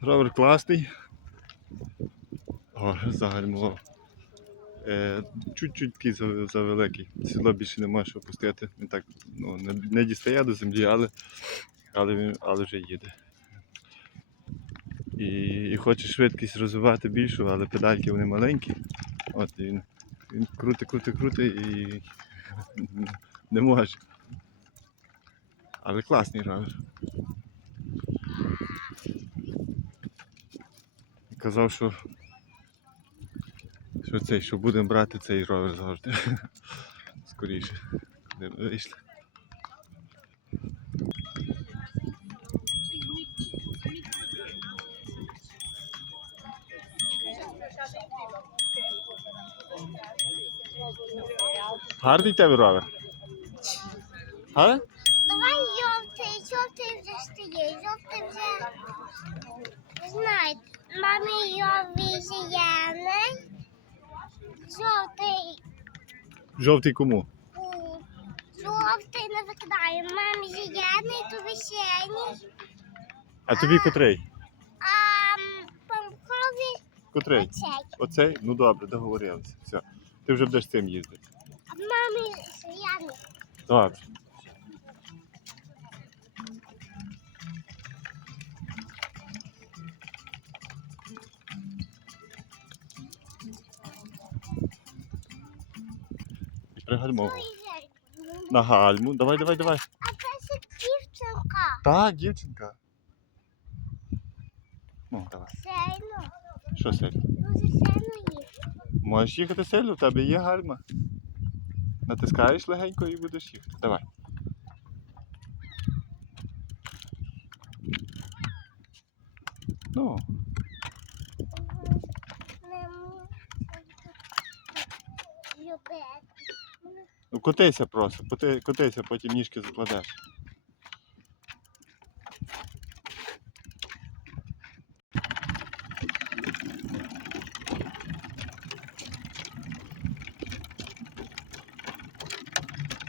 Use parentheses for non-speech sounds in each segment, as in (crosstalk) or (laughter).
Ровер класний. О, загальмував. Е, чуть-чуть за- завеликий. Сідло більше не може опустити. Він так ну, не, не дістає до землі, але, але, він, але вже їде. І, і хоче швидкість розвивати більшу, але педальки вони маленькі. От він, він крути, крути, крути і не може. Але класний ровер. Казав, що, що цей, що будемо брати цей ровер завжди. (laughs) Скоріше. Куди ми вийшли. Гарний тебе ровер. А? Давай жовтий, жовтий вже стоїть, жовтий вже не знаю. Мамі йові зелений, жовтий, Жовтий кому? жовтий не викидає. Мамі зелений, то весенній, А тобі котрий? Котрий? оцей. Оцей? Ну добре, договорилися. Все. Ти вже будеш цим їздити. А мамі зелений. Добре. Пригальмовував. На гальму. Давай, давай, давай. А це дівчинка. Так, дівчинка. Ну, давай. Сильно. Що сильно? Дуже сильно їх. Можеш їхати сильно, в тебе є гальма. Натискаєш легенько і будеш їхати. Давай. Ну, ну котися просто, коти- котися, потім ніжки закладеш.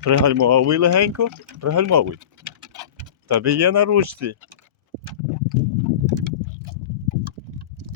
Пригальмовуй легенько, пригальмовуй. Тобі є на ручці.